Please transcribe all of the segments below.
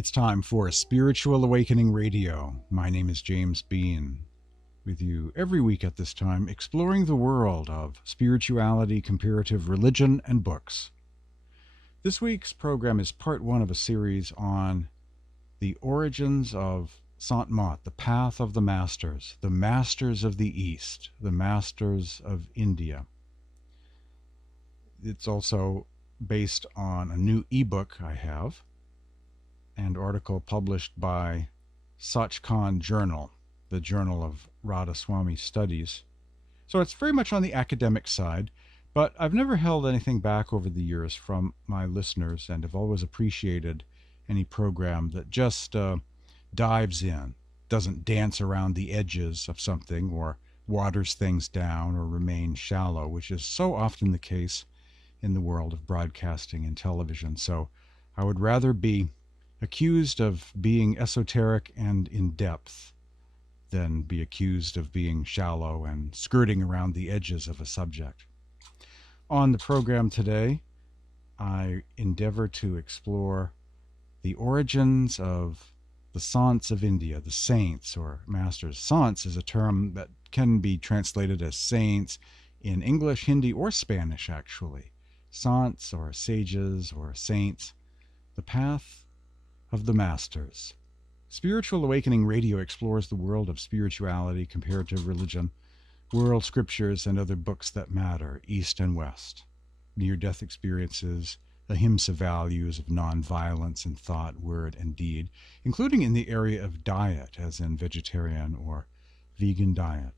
It's time for Spiritual Awakening Radio. My name is James Bean, with you every week at this time, exploring the world of spirituality, comparative religion, and books. This week's program is part one of a series on the origins of Sant Mat, the path of the masters of the East, the masters of India. It's also based on a new ebook I have, and article published by Sachkhand Journal, the Journal of Radhasoami Studies. So it's very much on the academic side, but I've never held anything back over the years from my listeners, and have always appreciated any program that just dives in, doesn't dance around the edges of something or waters things down or remains shallow, which is so often the case in the world of broadcasting and television. So I would rather be accused of being esoteric and in-depth than be accused of being shallow and skirting around the edges of a subject. On the program today, I endeavor to explore the origins of the Sants of India, the saints or masters. Sants is a term that can be translated as saints in English, Hindi, or Spanish, actually. Sants or sages or saints, the path of the masters. Spiritual Awakening Radio explores the world of spirituality, comparative religion, world scriptures, and other books that matter, East and West, near-death experiences, ahimsa values of non-violence in thought, word, and deed, including in the area of diet, as in vegetarian or vegan diet,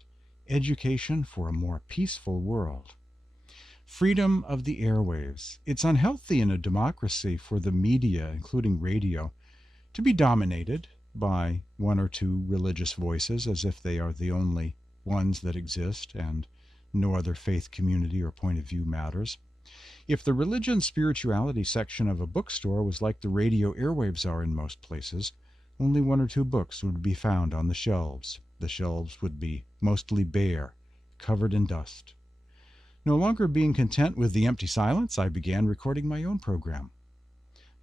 education for a more peaceful world. Freedom of the airwaves. It's unhealthy in a democracy for the media, including radio, to be dominated by one or two religious voices as if they are the only ones that exist and no other faith community or point of view matters. If the religion spirituality section of a bookstore was like the radio airwaves are in most places, only one or two books would be found on the shelves. The shelves would be mostly bare, covered in dust. No longer being content with the empty silence, I began recording my own program.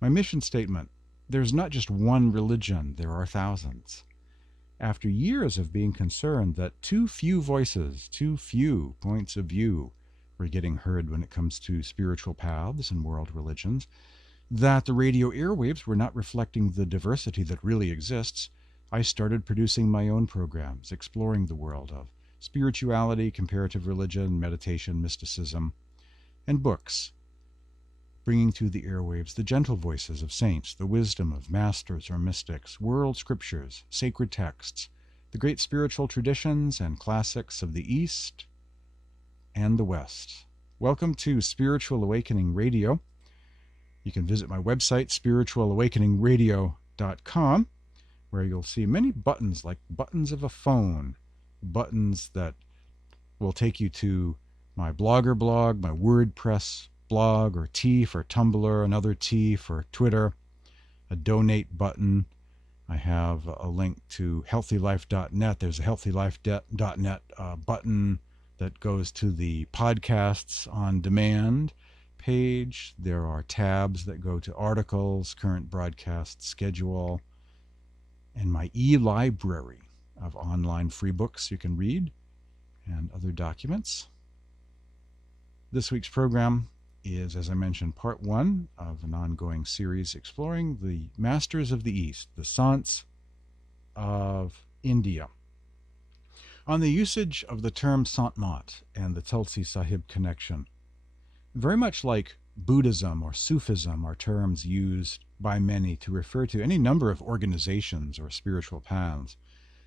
My mission statement: there's not just one religion, there are thousands. After years of being concerned that too few voices, too few points of view were getting heard when it comes to spiritual paths and world religions, that the radio airwaves were not reflecting the diversity that really exists, I started producing my own programs, exploring the world of spirituality, comparative religion, meditation, mysticism, and books, bringing to the airwaves the gentle voices of saints, the wisdom of masters or mystics, world scriptures, sacred texts, the great spiritual traditions and classics of the East and the West. Welcome to Spiritual Awakening Radio. You can visit my website, spiritualawakeningradio.com, where you'll see many buttons, like buttons of a phone, buttons that will take you to my Blogger blog, my WordPress blog, or T for Tumblr, another T for Twitter, a donate button. I have a link to healthylife.net. There's a healthylife.net button that goes to the podcasts on demand page. There are tabs that go to articles, current broadcast schedule, and my e-library of online free books you can read and other documents. This week's program is, as I mentioned, part one of an ongoing series exploring the masters of the East, the Sants of India. On the usage of the term Sant Mat and the Tulsi Sahib connection, very much like Buddhism or Sufism are terms used by many to refer to any number of organizations or spiritual paths,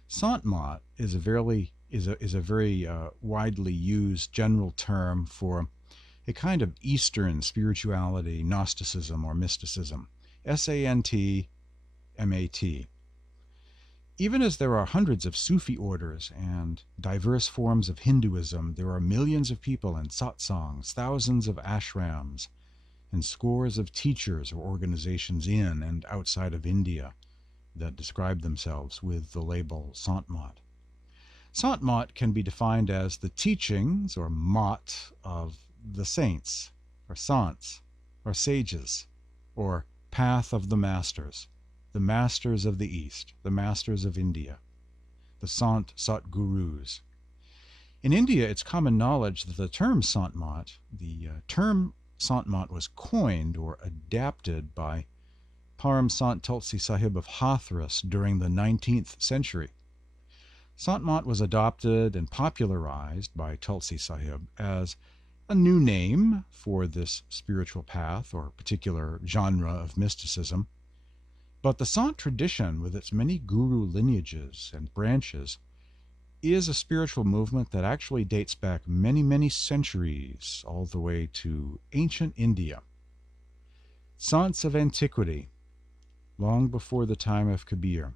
Sant Mat is a very widely used general term for a kind of Eastern spirituality, Gnosticism, or mysticism. S-A-N-T-M-A-T. Even as there are hundreds of Sufi orders and diverse forms of Hinduism, there are millions of people in satsangs, thousands of ashrams, and scores of teachers or organizations in and outside of India that describe themselves with the label Sant Mat. Sant Mat can be defined as the teachings or mat of the saints, or sants, or sages, or path of the masters. the masters of the East, the masters of India, the Sant Sat Gurus. In India, it's common knowledge that the term Sant Mat, was coined or adapted by Param Sant Tulsi Sahib of Hathras during the 19th century. Sant Mat was adopted and popularized by Tulsi Sahib as a new name for this spiritual path or particular genre of mysticism. But the Sant tradition, with its many guru lineages and branches, is a spiritual movement that actually dates back many, many centuries, all the way to ancient India. Sants of Antiquity, long before the time of Kabir.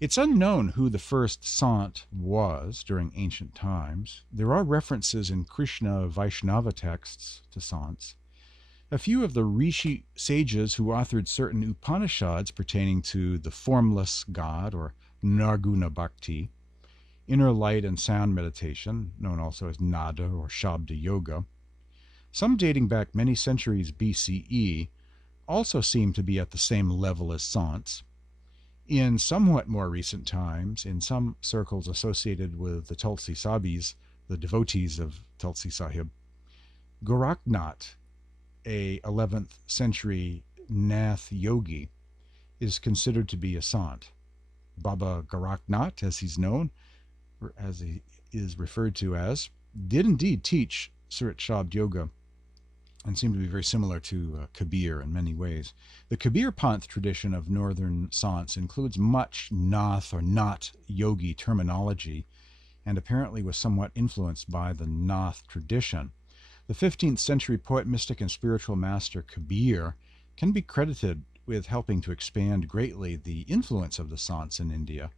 It's unknown who the first Sant was during ancient times. There are references in Krishna Vaishnava texts to Sants. A few of the Rishi sages who authored certain Upanishads pertaining to the formless God, or Nirguna Bhakti, inner light and sound meditation, known also as Nada or Shabda Yoga, some dating back many centuries BCE, also seem to be at the same level as Sants. In somewhat more recent times, in some circles associated with the Tulsi Sabis, the devotees of Tulsi Sahib, Goraknath, a 11th century Nath yogi, is considered to be a Sant. Baba Goraknath, as he's known, or as he is referred to as, did indeed teach Surat Shabd Yoga and seemed to be very similar to Kabir in many ways. The Kabir Panth tradition of northern Sants includes much Nath or Nat yogi terminology and apparently was somewhat influenced by the Nath tradition. The 15th century poet, mystic, and spiritual master Kabir can be credited with helping to expand greatly the influence of the Sants in India,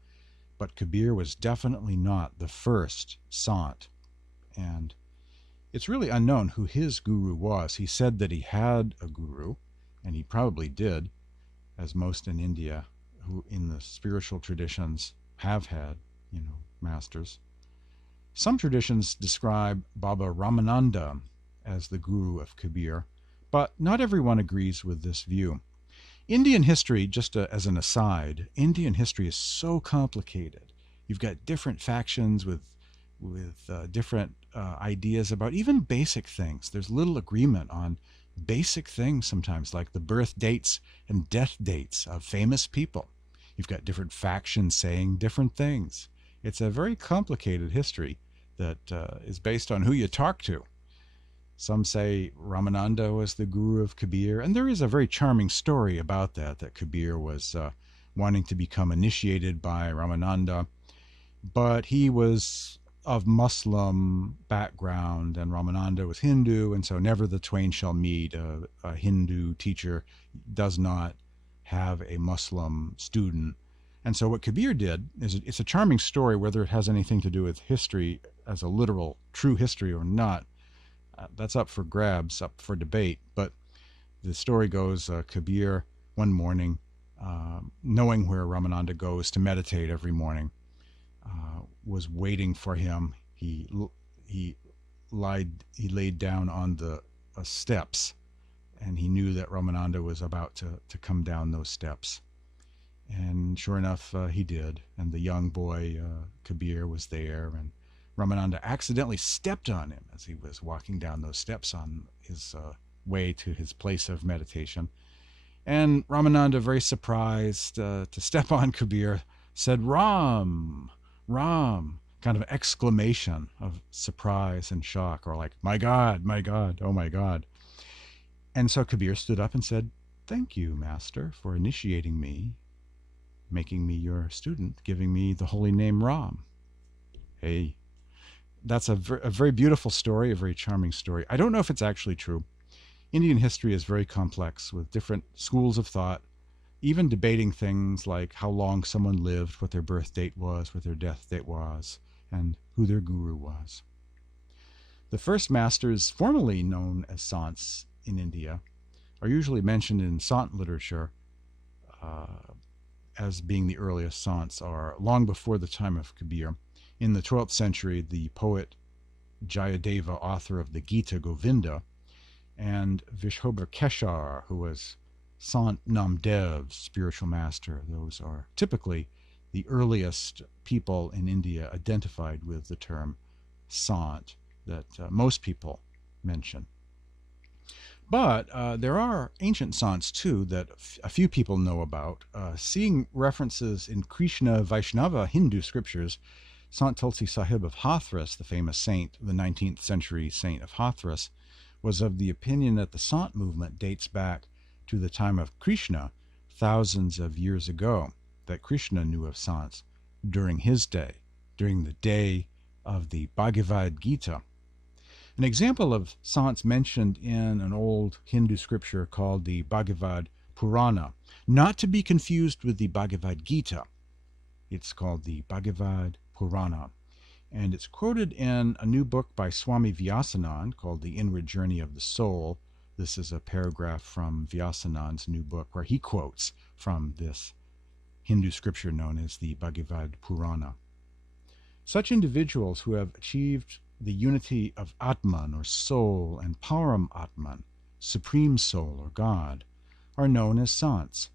but Kabir was definitely not the first Sant, and it's really unknown who his guru was. He said that he had a guru, and he probably did, as most in India who in the spiritual traditions have had, masters. Some traditions describe Baba Ramananda as the guru of Kabir, but not everyone agrees with this view. Indian history, just as an aside, Indian history is so complicated. You've got different factions with different ideas about even basic things. There's little agreement on basic things sometimes, like the birth dates and death dates of famous people. You've got different factions saying different things. It's a very complicated history that is based on who you talk to. Some say Ramananda was the guru of Kabir, and there is a very charming story about that Kabir was wanting to become initiated by Ramananda, but he was of Muslim background and Ramananda was Hindu, and so never the twain shall meet. A Hindu teacher does not have a Muslim student. And so what Kabir did is, it's a charming story, whether it has anything to do with history as a literal true history or not. That's up for grabs, up for debate. But the story goes, Kabir one morning, knowing where Ramananda goes to meditate every morning, was waiting for him. He laid down on the steps, and he knew that Ramananda was about to come down those steps. And sure enough, he did. And the young boy, Kabir, was there, and Ramananda accidentally stepped on him as he was walking down those steps on his way to his place of meditation. And Ramananda, very surprised to step on Kabir, said, "Ram, Ram," kind of exclamation of surprise and shock, or like, my God, oh my God. And so Kabir stood up and said, "Thank you, Master, for initiating me, making me your student, giving me the holy name Ram." Hey, that's a very beautiful story, a very charming story. I don't know if it's actually true. Indian history is very complex with different schools of thought, even debating things like how long someone lived, what their birth date was, what their death date was, and who their guru was. The first masters formerly known as Sants in India are usually mentioned in Sant literature as being the earliest Sants, are long before the time of Kabir. In the 12th century, the poet Jayadeva, author of the Gita Govinda, and Vishobhakeshar, who was Sant Nam spiritual master. Those are typically the earliest people in India identified with the term Sant that most people mention. But there are ancient Sants too that a few people know about. Seeing references in Krishna Vaishnava Hindu scriptures, Sant Tulsi Sahib of Hathras, the famous saint, the 19th century saint of Hathras, was of the opinion that the Sant movement dates back to the time of Krishna, thousands of years ago, that Krishna knew of Sants during his day, during the day of the Bhagavad Gita. An example of Sants mentioned in an old Hindu scripture called the Bhagavad Purana, not to be confused with the Bhagavad Gita. It's called the Bhagavad Purana, and it's quoted in a new book by Swami Vyasanand called The Inward Journey of the Soul. This is a paragraph from Vyasanand's new book where he quotes from this Hindu scripture known as the Bhagavad Purana. Such individuals who have achieved the unity of Atman or soul and Param Atman, supreme soul or God, are known as Sants.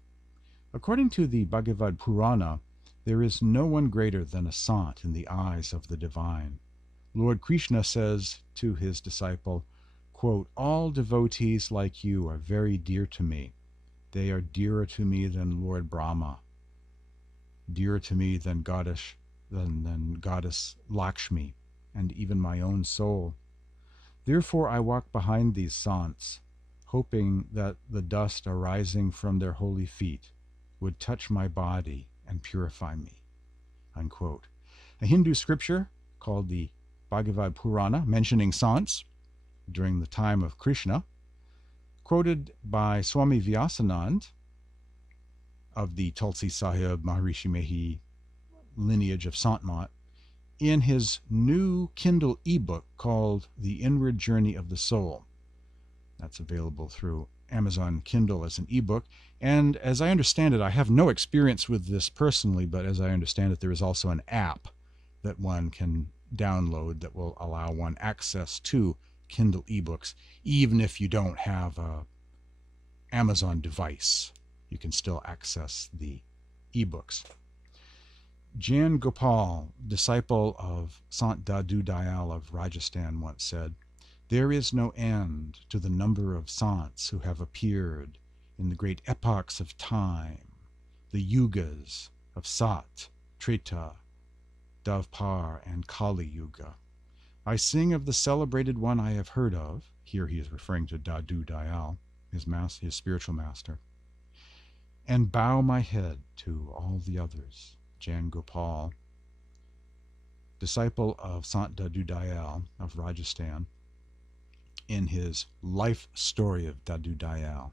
According to the Bhagavad Purana, there is no one greater than a Sant in the eyes of the divine. Lord Krishna says to his disciple, quote, "All devotees like you are very dear to me. They are dearer to me than Lord Brahma, dearer to me than goddess Lakshmi, and even my own soul. Therefore I walk behind these Sants, hoping that the dust arising from their holy feet would touch my body and purify me." Unquote. A Hindu scripture called the Bhagavad Purana, mentioning Sants during the time of Krishna, quoted by Swami Vyasanand of the Tulsi Sahib Maharishi Mehi lineage of Sant Mat, in his new Kindle ebook called The Inward Journey of the Soul. That's available through Amazon Kindle as an ebook. And as I understand it, I have no experience with this personally, but as I understand it, there is also an app that one can download that will allow one access to Kindle ebooks, even if you don't have a Amazon device. You can still access the ebooks. Jan Gopal, disciple of Sant Dadu Dayal of Rajasthan, once said, "There is no end to the number of Sants who have appeared in the great epochs of time, the yugas of Sat, Treta, Dvapar, and Kali Yuga. I sing of the celebrated one I have heard of," here he is referring to Dadu Dayal, his spiritual master, "and bow my head to all the others." Jan Gopal, disciple of Sant Dadu Dayal of Rajasthan, in his life story of Dadu Dayal,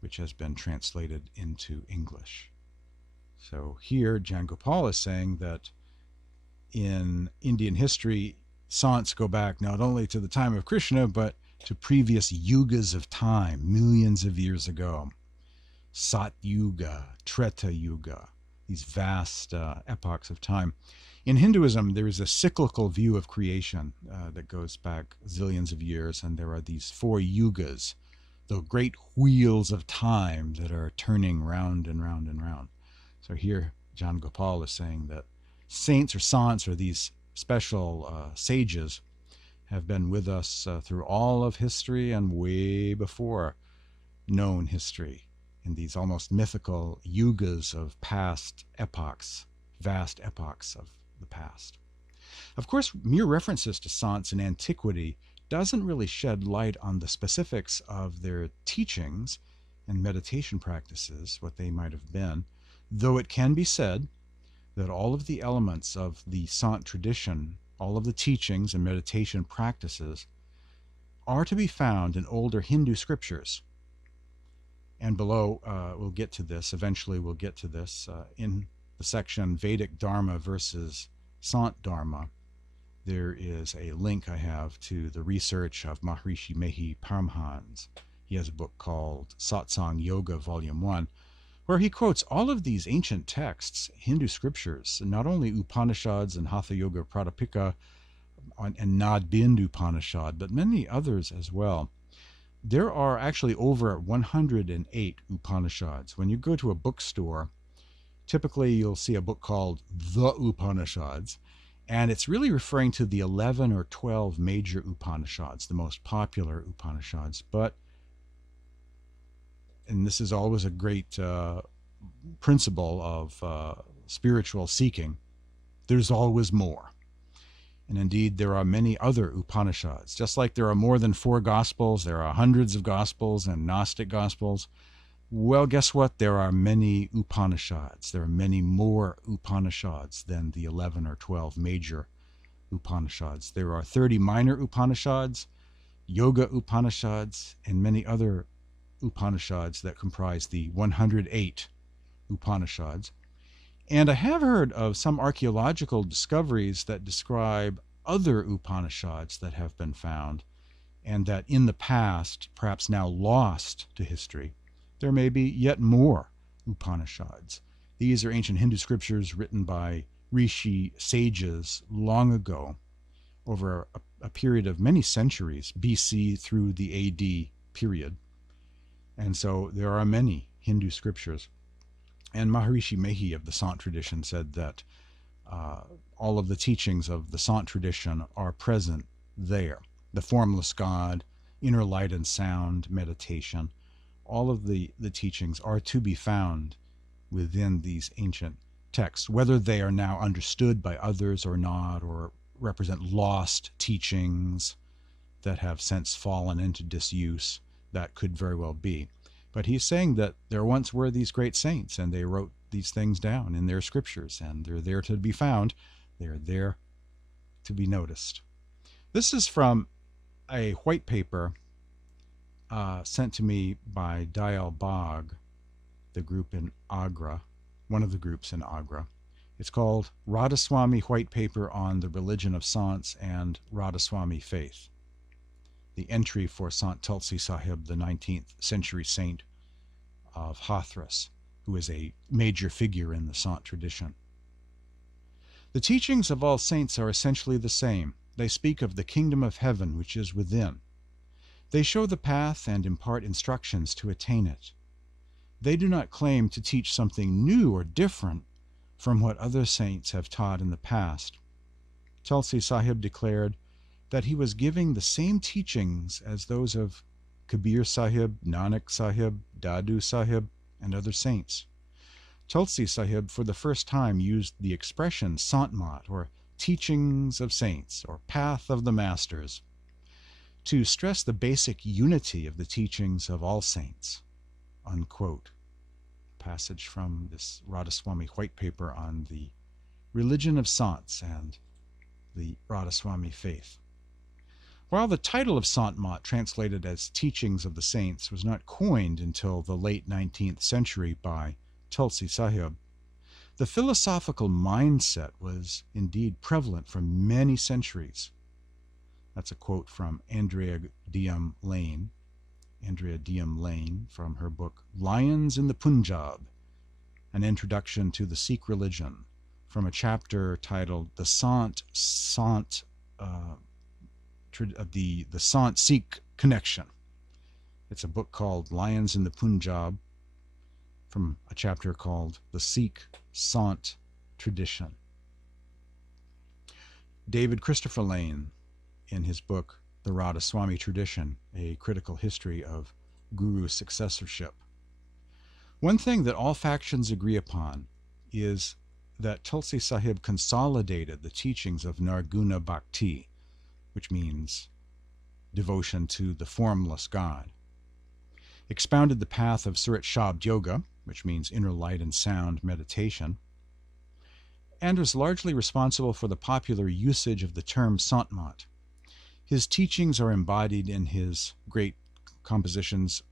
which has been translated into English. So here Jan Gopal is saying that in Indian history, Sants go back not only to the time of Krishna, but to previous yugas of time, millions of years ago. Sat Yuga, Treta Yuga, these vast epochs of time. In Hinduism, there is a cyclical view of creation that goes back zillions of years, and there are these 4 yugas, the great wheels of time that are turning round and round and round. So here, Jan Gopal is saying that saints or Sants, or these special sages, have been with us through all of history and way before known history, in these almost mythical yugas of past epochs, vast epochs of the past. Of course, mere references to Sants in Antiquity doesn't really shed light on the specifics of their teachings and meditation practices, what they might have been, though it can be said that all of the elements of the Sant tradition, all of the teachings and meditation practices, are to be found in older Hindu scriptures. And below, we'll get to this, eventually we'll get to this, in the section Vedic Dharma versus Sant Dharma, there is a link I have to the research of Maharishi Mehi Paramhans. He has a book called Satsang Yoga Volume 1, where he quotes all of these ancient texts, Hindu scriptures, not only Upanishads and Hatha Yoga Pradipika and Nad Bindu Upanishad, but many others as well. There are actually over 108 Upanishads. When you go to a bookstore, typically you'll see a book called The Upanishads, and it's really referring to the 11 or 12 major Upanishads, the most popular Upanishads. And this is always a great principle of spiritual seeking, there's always more. And indeed, there are many other Upanishads. Just like there are more than 4 Gospels, there are hundreds of Gospels and Gnostic Gospels. Well, guess what? There are many Upanishads. There are many more Upanishads than the 11 or 12 major Upanishads. There are 30 minor Upanishads, Yoga Upanishads, and many other Upanishads that comprise the 108 Upanishads. And I have heard of some archaeological discoveries that describe other Upanishads that have been found, and that in the past, perhaps now lost to history, there may be yet more Upanishads. These are ancient Hindu scriptures written by Rishi sages long ago, over a period of many centuries, BC through the AD period. And so there are many Hindu scriptures. And Maharishi Mehi of the Sant tradition said that all of the teachings of the Sant tradition are present there. The formless God, inner light and sound, meditation, all of the teachings are to be found within these ancient texts, whether they are now understood by others or not, or represent lost teachings that have since fallen into disuse. That could very well be. But he's saying that there once were these great saints, and they wrote these things down in their scriptures, and they're there to be found. They're there to be noticed. This is from a white paper sent to me by Dayal Bagh, the group in Agra, one of the groups in Agra. It's called Radhasoami White Paper on the Religion of Saints and Radhasoami Faith. The entry for Sant Tulsi Sahib, the 19th century saint of Hathras, who is a major figure in the Sant tradition. The teachings of all saints are essentially the same. They speak of the kingdom of heaven which is within. They show the path and impart instructions to attain it. They do not claim to teach something new or different from what other saints have taught in the past. Tulsi Sahib declared that he was giving the same teachings as those of Kabir Sahib, Nanak Sahib, Dadu Sahib, and other saints. Tulsi Sahib for the first time used the expression Sant Mat, or teachings of saints, or path of the masters, to stress the basic unity of the teachings of all saints. Unquote. Passage from this Radhasoami white paper on the religion of saints and the Radhasoami faith. While the title of Sant Mat, translated as Teachings of the Saints, was not coined until the late 19th century by Tulsi Sahib, the philosophical mindset was indeed prevalent for many centuries. That's a quote from Andrea Diem Lane from her book Lions in the Punjab, an introduction to the Sikh religion, from a chapter titled The Sant Sikh Connection. It's a book called Lions in the Punjab, from a chapter called The Sikh Sant Tradition. David Christopher Lane, in his book The Radhasoami Tradition, a critical history of guru successorship. One thing that all factions agree upon is that Tulsi Sahib consolidated the teachings of Nirguna Bhakti, which means devotion to the formless God, expounded the path of Surat Shabd Yoga, which means inner light and sound meditation, and was largely responsible for the popular usage of the term Sant Mat. His teachings are embodied in his great compositions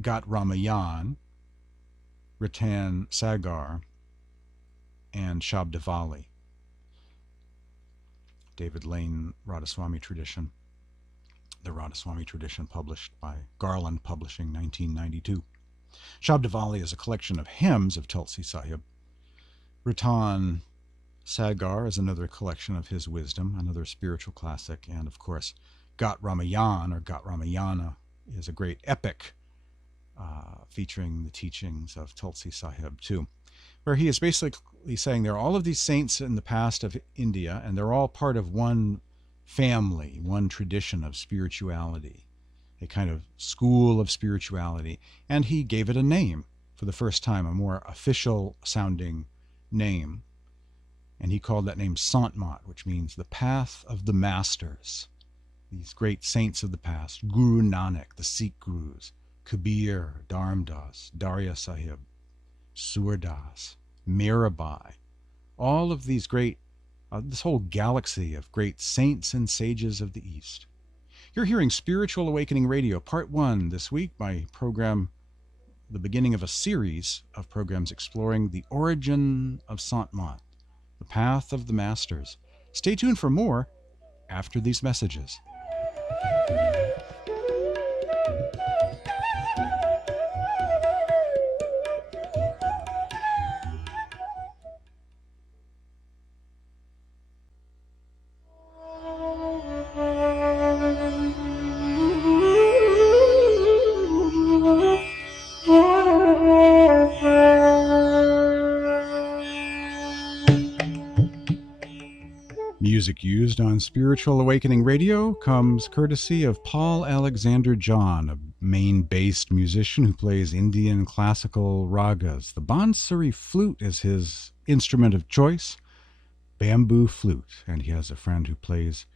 Gat Ramayan, Ratan Sagar, and Shabdavali. David Lane, Radhasoami Tradition. The Radhasoami Tradition, published by Garland Publishing, 1992. Shabdavali is a collection of hymns of Tulsi Sahib. Ratan Sagar is another collection of his wisdom, another spiritual classic, and of course Gat Ramayan or Gat Ramayana is a great epic featuring the teachings of Tulsi Sahib too, where he is basically saying there are all of these saints in the past of India, and they're all part of one family, one tradition of spirituality, a kind of school of spirituality. And he gave it a name for the first time, a more official sounding name. And he called that name Sant Mat, which means the path of the masters. These great saints of the past, Guru Nanak, the Sikh Gurus, Kabir, Dharam, Darya Sahib, Surdas, Mirabai, all of these great, this whole galaxy of great saints and sages of the East. You're hearing Spiritual Awakening Radio, Part 1 this week, my program, the beginning of a series of programs exploring the origin of Sant Mat, the path of the masters. Stay tuned for more after these messages. Music used on Spiritual Awakening Radio comes courtesy of Paul Alexander John, a Maine-based musician who plays Indian classical ragas. The Bansuri flute is his instrument of choice, bamboo flute, and he has a friend who plays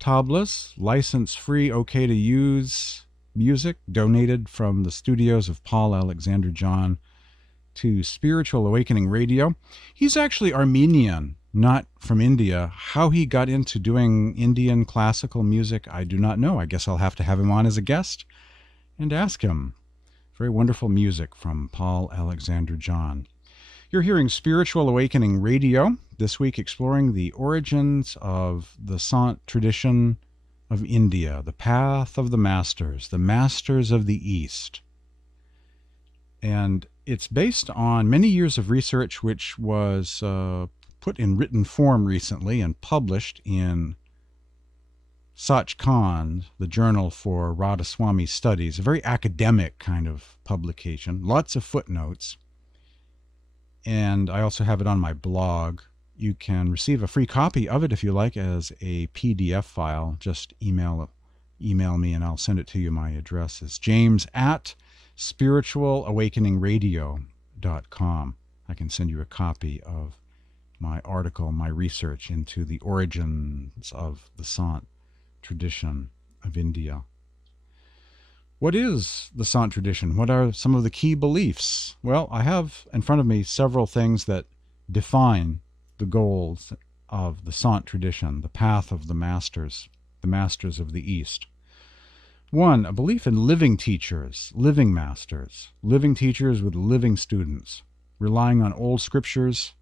tablas, license-free, okay-to-use music donated from the studios of Paul Alexander John to Spiritual Awakening Radio. He's actually Armenian, not from India. How he got into doing Indian classical music, I do not know. I guess I'll have to have him on as a guest and ask him. Very wonderful music from Paul Alexander John. You're hearing Spiritual Awakening Radio, this week exploring the origins of the Sant tradition of India, the path of the masters of the East. And it's based on many years of research which was put in written form recently and published in Sachkhand, the journal for Radhasoami studies, a very academic kind of publication, lots of footnotes. And I also have it on my blog. You can receive a free copy of it if you like as a PDF file. Just email me and I'll send it to you. My address is james@spiritualawakeningradio.com. I can send you a copy of my article, my research into the origins of the Sant tradition of India. What is the Sant tradition? What are some of the key beliefs? Well, I have in front of me several things that define the goals of the Sant tradition, the path of the masters of the East. One, a belief in living teachers, living masters, living teachers with living students. Relying on old scriptures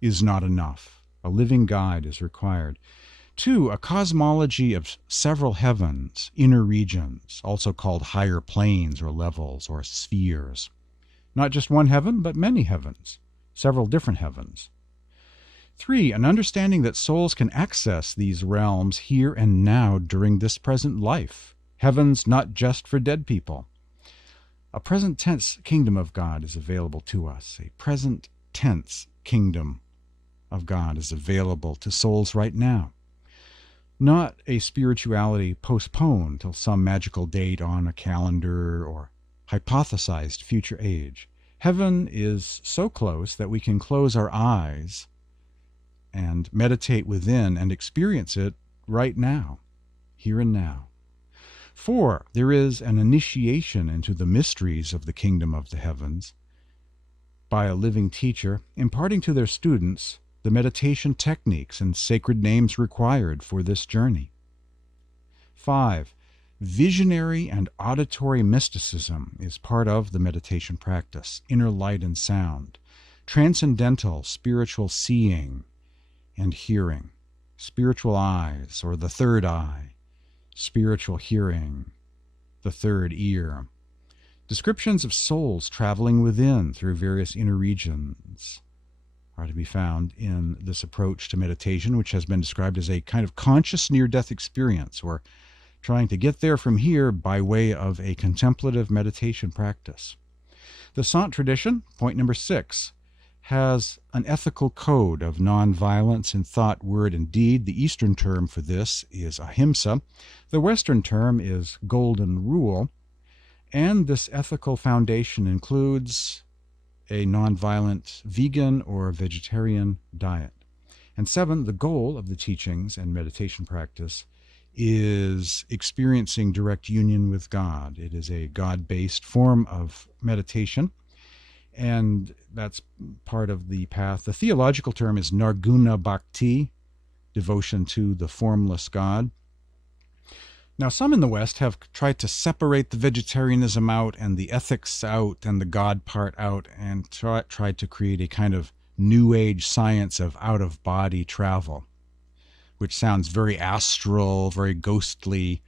is not enough. A living guide is required. Two, a cosmology of several heavens, inner regions, also called higher planes or levels or spheres. Not just one heaven, but many heavens, several different heavens. Three, an understanding that souls can access these realms here and now during this present life. Heavens not just for dead people. A present tense kingdom of God is available to us. A present tense kingdom of God is available to souls right now. Not a spirituality postponed till some magical date on a calendar or hypothesized future age. Heaven is so close that we can close our eyes and meditate within and experience it right now, here and now. Four, there is an initiation into the mysteries of the kingdom of the heavens by a living teacher, imparting to their students the meditation techniques and sacred names required for this journey. 5. Visionary and auditory mysticism is part of the meditation practice, inner light and sound, transcendental spiritual seeing and hearing, spiritual eyes or the third eye, spiritual hearing, the third ear, descriptions of souls traveling within through various inner regions, are to be found in this approach to meditation, which has been described as a kind of conscious near-death experience or trying to get there from here by way of a contemplative meditation practice. The Sant tradition, point number 6, has an ethical code of nonviolence in thought, word, and deed. The Eastern term for this is ahimsa. The Western term is golden rule. And this ethical foundation includes a nonviolent vegan or vegetarian diet. And 7, the goal of the teachings and meditation practice is experiencing direct union with God. It is a God-based form of meditation, and that's part of the path. The theological term is Nirguna Bhakti, devotion to the formless God. Now, some in the West have tried to separate the vegetarianism out and the ethics out and the God part out, and tried to create a kind of New Age science of out-of-body travel, which sounds very astral, very ghostly.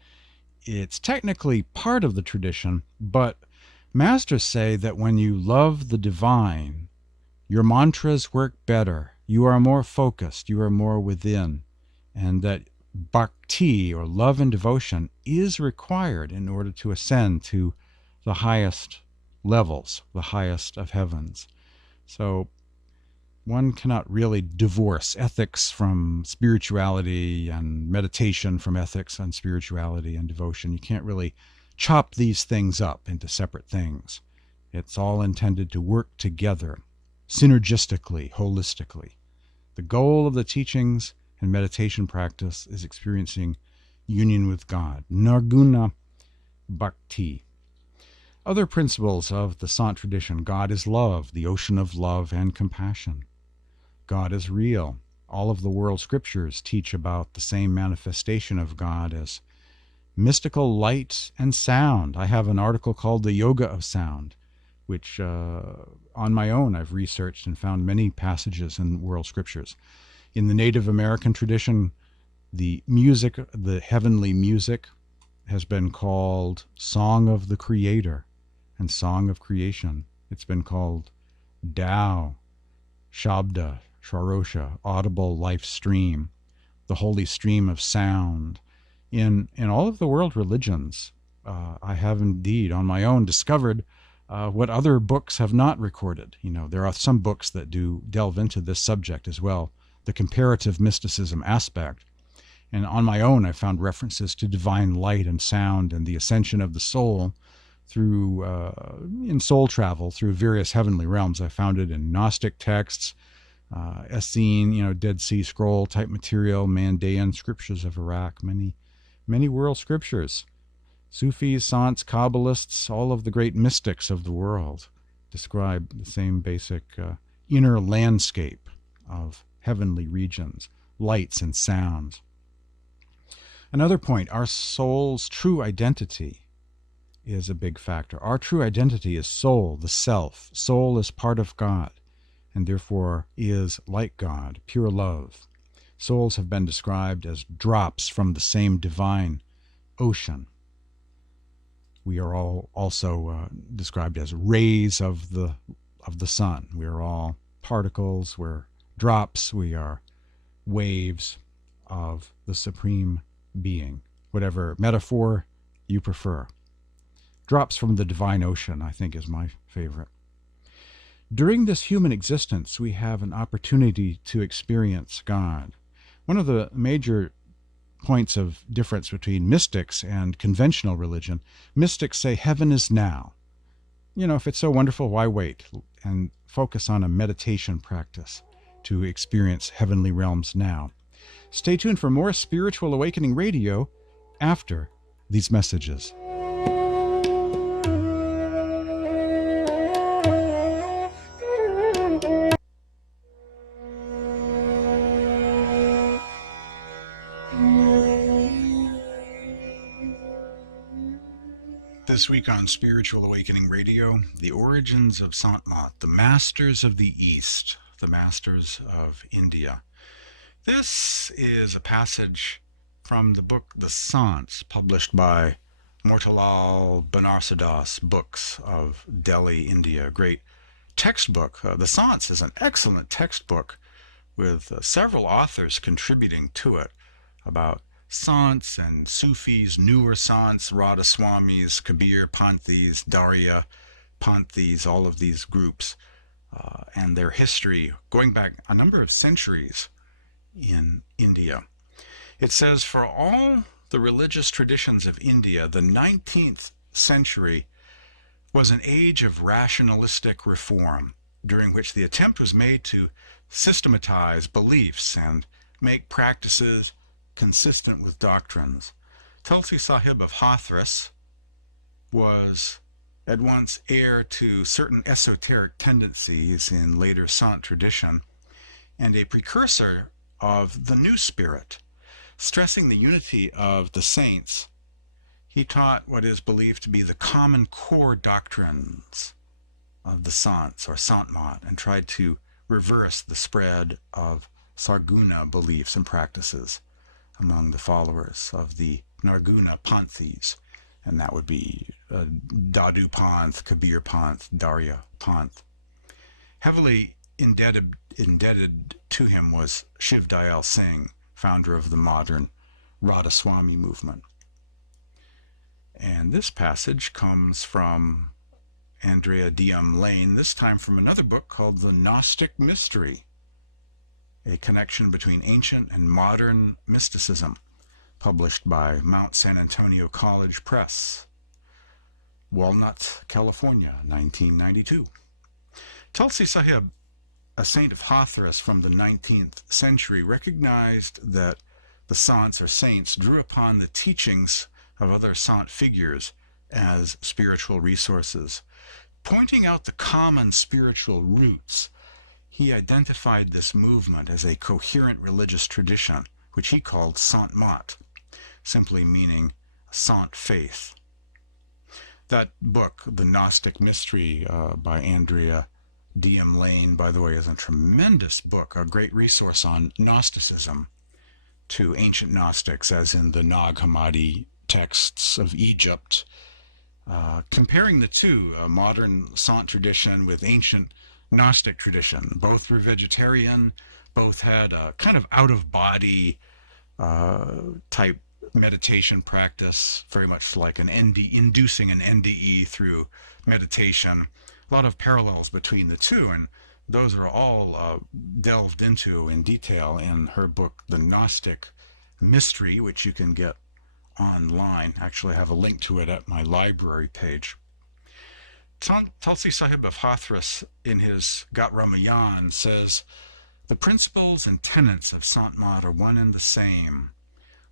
It's technically part of the tradition, but masters say that when you love the divine, your mantras work better, you are more focused, you are more within, and that bhakti, or love and devotion, is required in order to ascend to the highest levels, the highest of heavens. So one cannot really divorce ethics from spirituality and meditation from ethics and spirituality and devotion. You can't really chop these things up into separate things. It's all intended to work together, synergistically, holistically. The goal of the teachings and meditation practice is experiencing union with God. Nirguna Bhakti. Other principles of the Sant tradition: God is love, the ocean of love and compassion. God is real. All of the world scriptures teach about the same manifestation of God as mystical light and sound. I have an article called The Yoga of Sound, which on my own I've researched and found many passages in world scriptures. In the Native American tradition, the music, the heavenly music, has been called Song of the Creator and Song of Creation. It's been called Tao, Shabda, Sharosha, audible life stream, the holy stream of sound. In all of the world religions, I have indeed on my own discovered what other books have not recorded. You know, there are some books that do delve into this subject as well, the comparative mysticism aspect. And on my own, I found references to divine light and sound and the ascension of the soul through, in soul travel through various heavenly realms. I found it in Gnostic texts, Essene, Dead Sea Scroll type material, Mandaean scriptures of Iraq, many world scriptures. Sufis, Sants, Kabbalists, all of the great mystics of the world describe the same basic inner landscape of heavenly regions, lights and sounds. Another point, our soul's true identity is a big factor. Our true identity is soul, the self. Soul is part of God, and therefore is like God, pure love. Souls have been described as drops from the same divine ocean. We are all also described as rays of the sun. We are all particles, we're drops, we are waves of the Supreme Being, whatever metaphor you prefer. Drops from the divine ocean, I think, is my favorite. During this human existence, we have an opportunity to experience God. One of the major points of difference between mystics and conventional religion, mystics say heaven is now. If it's so wonderful, why wait? And focus on a meditation practice to experience heavenly realms now. Stay tuned for more Spiritual Awakening Radio after these messages. This week on Spiritual Awakening Radio, the origins of Sant Mat, the masters of the East, the masters of India. This is a passage from the book The Sants, published by Motilal Banarsidass Books of Delhi, India. A great textbook. The Sants is an excellent textbook with several authors contributing to it about Sants and Sufis, newer Sants, Radha-Swamis, Kabir Panthis, Darya Panthis, all of these groups, and their history going back a number of centuries in India. It says, for all the religious traditions of India, the 19th century was an age of rationalistic reform, during which the attempt was made to systematize beliefs and make practices consistent with doctrines. Tulsi Sahib of Hathras was at once heir to certain esoteric tendencies in later Sant tradition and a precursor of the new spirit. Stressing the unity of the saints, he taught what is believed to be the common core doctrines of the Sants, or Sant Mat, and tried to reverse the spread of Sarguna beliefs and practices among the followers of the Nirguna Panthis, and that would be Dadu Panth, Kabir Panth, Darya Panth. Heavily indebted to him was Shiv Dayal Singh, founder of the modern Radhasoami movement. And this passage comes from Andrea D.M. Lane, this time from another book called The Gnostic Mystery, a connection between ancient and modern mysticism, published by Mount San Antonio College Press, Walnut, California, 1992. Tulsi Sahib, a saint of Hathras from the 19th century, recognized that the Sants or saints drew upon the teachings of other Sant figures as spiritual resources. Pointing out the common spiritual roots, he identified this movement as a coherent religious tradition, which he called Sant Mat, simply meaning Sant faith. That book, The Gnostic Mystery, by Andrea D.M. Lane, by the way, is a tremendous book, a great resource on Gnosticism to ancient Gnostics, as in the Nag Hammadi texts of Egypt, comparing the two, a modern Sant tradition with ancient Gnostic tradition. Both were vegetarian, both had a kind of out-of-body type meditation practice, very much like an inducing an NDE through meditation. A lot of parallels between the two, and those are all delved into in detail in her book, The Gnostic Mystery, which you can get online. Actually, I have a link to it at my library page. Tulsi Sahib of Hathras, in his Gat Ramayan, says, the principles and tenets of Sant Mat are one and the same,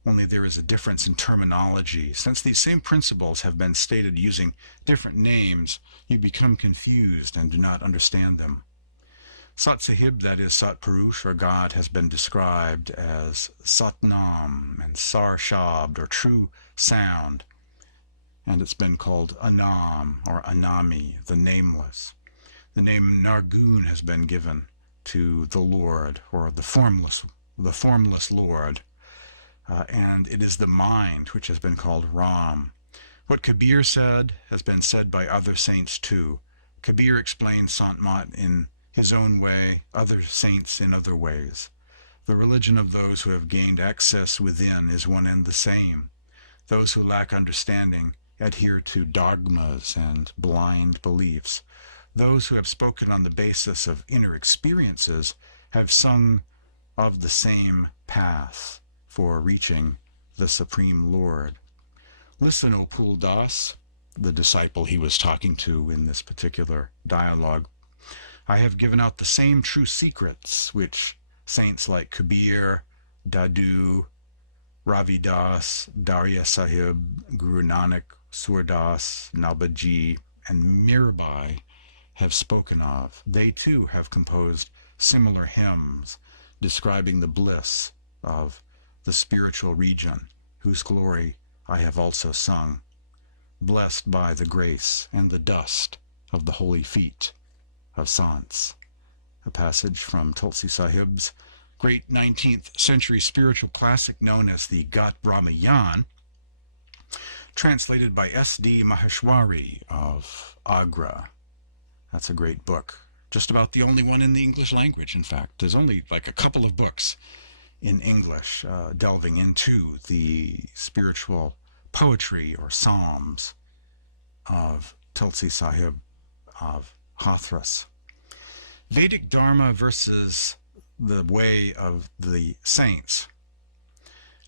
only there is a difference in terminology. Since these same principles have been stated using different names, you become confused and do not understand them. Sat Sahib, that is Sat Purush, or God, has been described as Satnam and Sar Shabd, or true sound, and it's been called Anam, or Anami, the nameless. The name Nargun has been given to the Lord, or the formless Lord, and it is the mind which has been called Ram. What Kabir said has been said by other saints too. Kabir explained Sant Mat in his own way, other saints in other ways. The religion of those who have gained access within is one and the same. Those who lack understanding adhere to dogmas and blind beliefs. Those who have spoken on the basis of inner experiences have sung of the same path for reaching the Supreme Lord. Listen, O Pul Das, the disciple he was talking to in this particular dialogue. I have given out the same true secrets which saints like Kabir, Dadu, Ravidas, Darya Sahib, Guru Nanak, Surdas, Nabaji, and Mirbai have spoken of. They too have composed similar hymns describing the bliss of the spiritual region, whose glory I have also sung, blessed by the grace and the dust of the holy feet of Sants. A passage from Tulsi Sahib's great 19th century spiritual classic known as the Gat Ramayan, translated by S.D. Maheshwari of Agra. That's a great book. Just about the only one in the English language, in fact. There's only like a couple of books in English, delving into the spiritual poetry or psalms of Tulsi Sahib of Hathras. Vedic Dharma versus the way of the saints.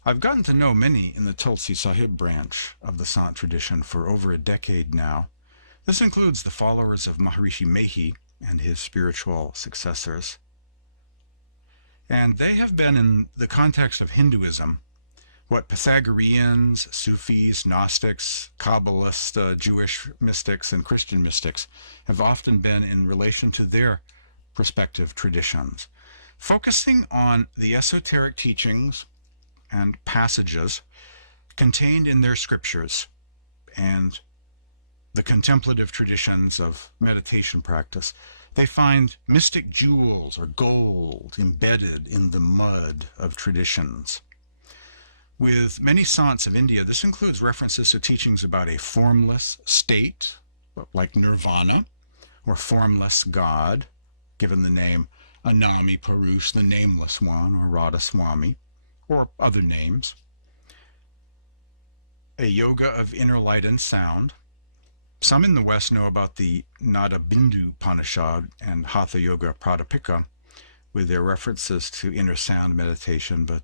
I've gotten to know many in the Tulsi Sahib branch of the Sant tradition for over a decade now. This includes the followers of Maharishi Mehi and his spiritual successors. And they have been, in the context of Hinduism, what Pythagoreans, Sufis, Gnostics, Kabbalist, Jewish mystics, and Christian mystics have often been in relation to their respective traditions, focusing on the esoteric teachings and passages contained in their scriptures and the contemplative traditions of meditation practice. They find mystic jewels or gold embedded in the mud of traditions. With many Sants of India, this includes references to teachings about a formless state, like nirvana, or formless God, given the name Anami Purush, the nameless one, or Radhasoami, or other names. A yoga of inner light and sound. Some in the West know about the Nada Bindu Upanishad and Hatha Yoga Pradipika, with their references to inner sound meditation, but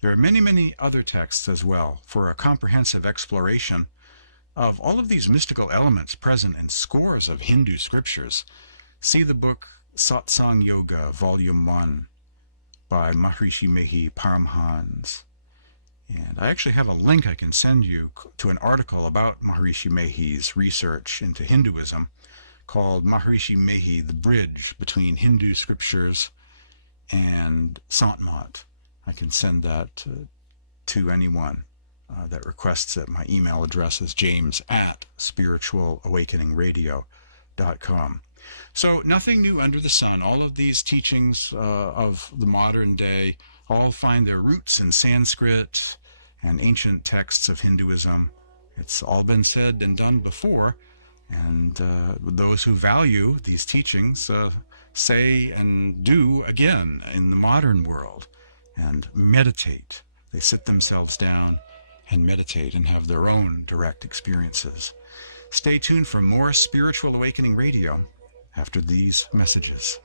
there are many, many other texts as well for a comprehensive exploration of all of these mystical elements present in scores of Hindu scriptures. See the book Satsang Yoga, Volume 1 by Maharishi Mehi Paramhans. And I actually have a link I can send you to an article about Maharishi Mehi's research into Hinduism called Maharishi Mehi, the Bridge Between Hindu Scriptures and Sant Mat. I can send that to anyone that requests it. My email address is james@spiritualawakeningradio.com. So nothing new under the sun. All of these teachings of the modern day all find their roots in Sanskrit and ancient texts of Hinduism. It's all been said and done before, and those who value these teachings say and do again in the modern world and meditate. They sit themselves down and meditate and have their own direct experiences. Stay tuned for more Spiritual Awakening Radio after these messages.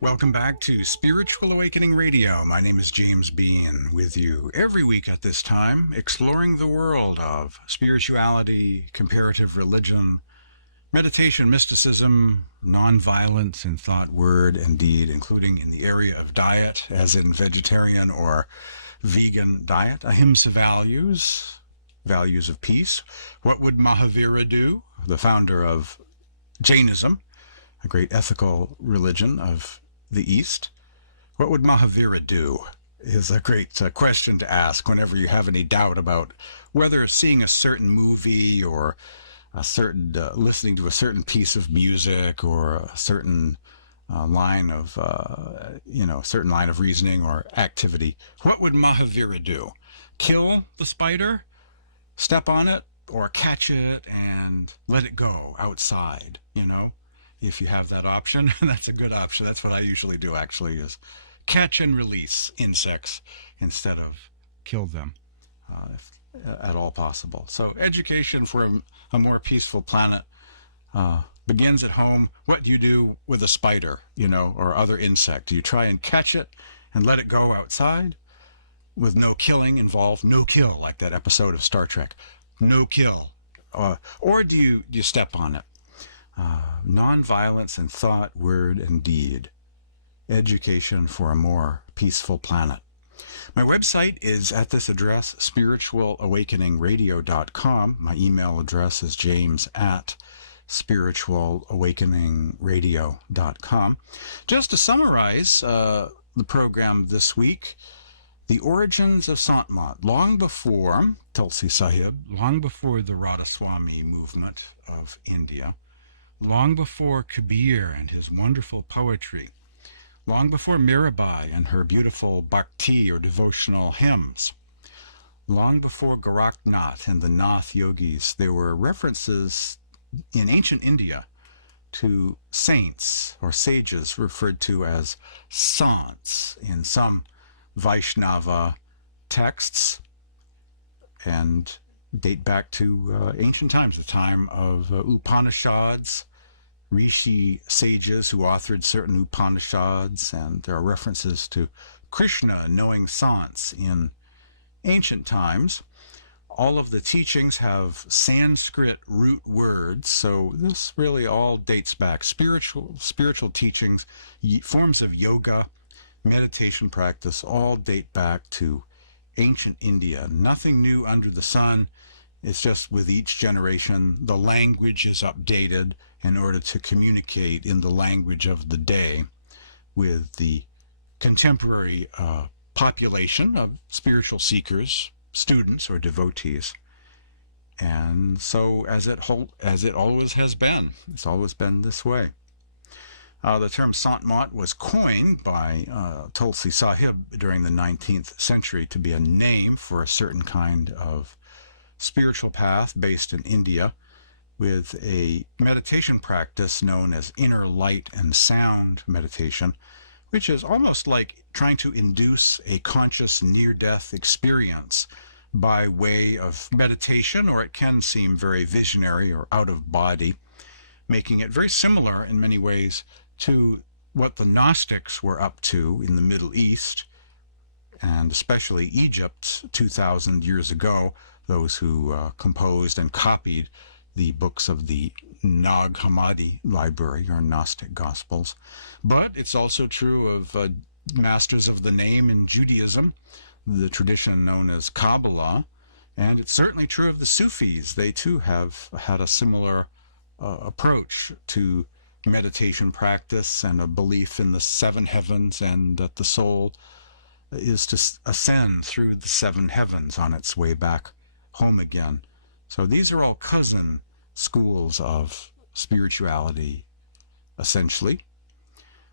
Welcome back to Spiritual Awakening Radio. My name is James Bean, with you every week at this time, exploring the world of spirituality, comparative religion, meditation, mysticism, nonviolence in thought, word, and deed, including in the area of diet, as in vegetarian or vegan diet, ahimsa values, values of peace. What would Mahavira do? The founder of Jainism, a great ethical religion of the East. What would Mahavira do is a great question to ask whenever you have any doubt about whether seeing a certain movie or a certain listening to a certain piece of music or a certain line of certain line of reasoning or activity. What would Mahavira do? Kill the spider, step on it, or catch it and let it go outside? If you have that option, that's a good option. That's what I usually do, actually, is catch and release insects instead of kill them, if at all possible. So education for a more peaceful planet begins at home. What do you do with a spider, or other insect? Do you try and catch it and let it go outside with no killing involved? No kill, like that episode of Star Trek. No kill. Or do you step on it? Nonviolence in thought, word, and deed. Education for a more peaceful planet. My website is at this address, spiritualawakeningradio.com. My email address is james@spiritualawakeningradio.com. Just to summarize the program this week, the origins of Sant Mat, long before Tulsi Sahib, long before the Radhasoami movement of India, long before Kabir and his wonderful poetry, long before Mirabai and her beautiful bhakti or devotional hymns, Long before Gorakhnath and the Nath yogis, there were references in ancient India to saints or sages referred to as sants in some Vaishnava texts and date back to ancient times, the time of Upanishads, Rishi sages who authored certain Upanishads, and there are references to Krishna knowing sants in ancient times. All of the teachings have Sanskrit root words, so this really all dates back. Spiritual teachings, forms of yoga, meditation practice, all date back to ancient India. Nothing new under the sun. It's just with each generation, the language is updated in order to communicate in the language of the day with the contemporary population of spiritual seekers, students, or devotees. And so as it always has been, it's always been this way. The term Sant Mat was coined by Tulsi Sahib during the 19th century to be a name for a certain kind of spiritual path based in India, with a meditation practice known as inner light and sound meditation, which is almost like trying to induce a conscious near-death experience by way of meditation, or it can seem very visionary or out of body, making it very similar in many ways to what the Gnostics were up to in the Middle East, and especially Egypt 2,000 years ago, those who composed and copied the books of the Nag Hammadi library, or Gnostic Gospels. But it's also true of masters of the name in Judaism, the tradition known as Kabbalah, and it's certainly true of the Sufis. They too have had a similar approach to meditation practice and a belief in the seven heavens, and that the soul is to ascend through the seven heavens on its way back home again. So these are all cousin schools of spirituality, essentially.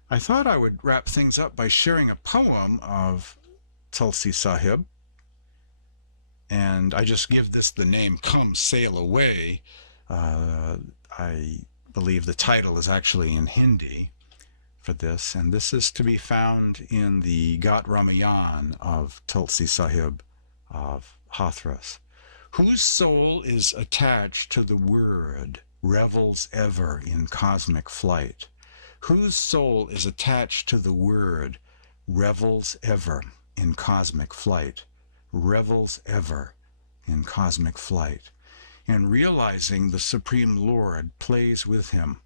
I thought I would wrap things up by sharing a poem of Tulsi Sahib, and I just give this the name Come Sail Away. I believe the title is actually in Hindi for this, and this is to be found in the Gat Ramayan of Tulsi Sahib of Hathras. Whose soul is attached to the word, revels ever in cosmic flight. Whose soul is attached to the word, revels ever in cosmic flight, revels ever in cosmic flight, and realizing the Supreme Lord plays with him.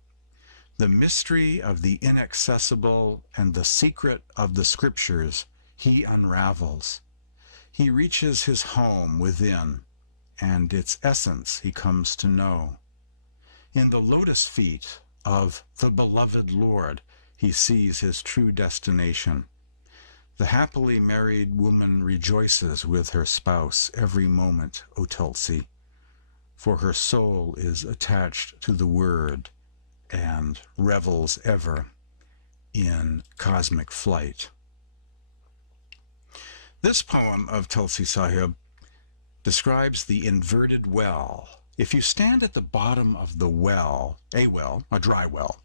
The mystery of the inaccessible and the secret of the scriptures he unravels. He reaches his home within, and its essence he comes to know. In the lotus feet of the beloved Lord, he sees his true destination. The happily married woman rejoices with her spouse every moment, O Tulsi, for her soul is attached to the Word and revels ever in cosmic flight. This poem of Tulsi Sahib describes the inverted well. If you stand at the bottom of the well, a dry well,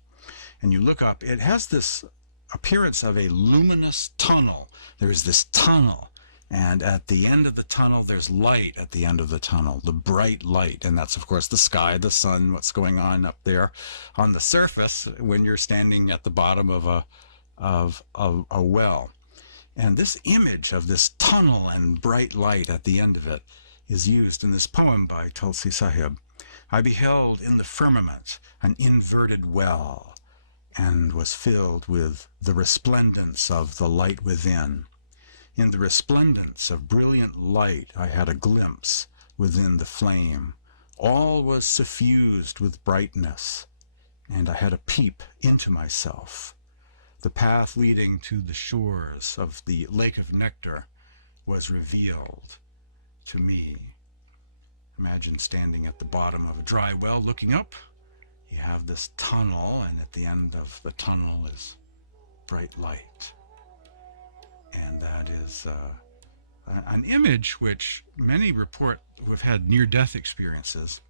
and you look up, it has this appearance of a luminous tunnel. There is this tunnel, and at the end of the tunnel, there's light at the end of the tunnel, the bright light, and that's, of course, the sky, the sun, what's going on up there on the surface when you're standing at the bottom of a well. And this image of this tunnel and bright light at the end of it is used in this poem by Tulsi Sahib. I beheld in the firmament an inverted well, and was filled with the resplendence of the light within. In the resplendence of brilliant light I had a glimpse within the flame. All was suffused with brightness, and I had a peep into myself. The path leading to the shores of the lake of nectar was revealed to me. Imagine standing at the bottom of a dry well looking up. You have this tunnel, and at the end of the tunnel is bright light. And that is an image which many report who have had near-death experiences.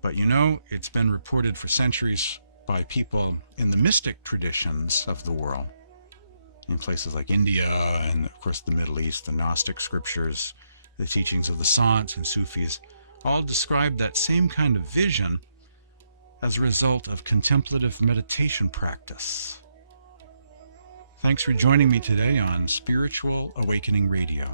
But you know, it's been reported for centuries by people in the mystic traditions of the world, in places like India and, of course, the Middle East. The Gnostic scriptures, the teachings of the Sants and Sufis, all describe that same kind of vision as a result of contemplative meditation practice. Thanks for joining me today on Spiritual Awakening Radio.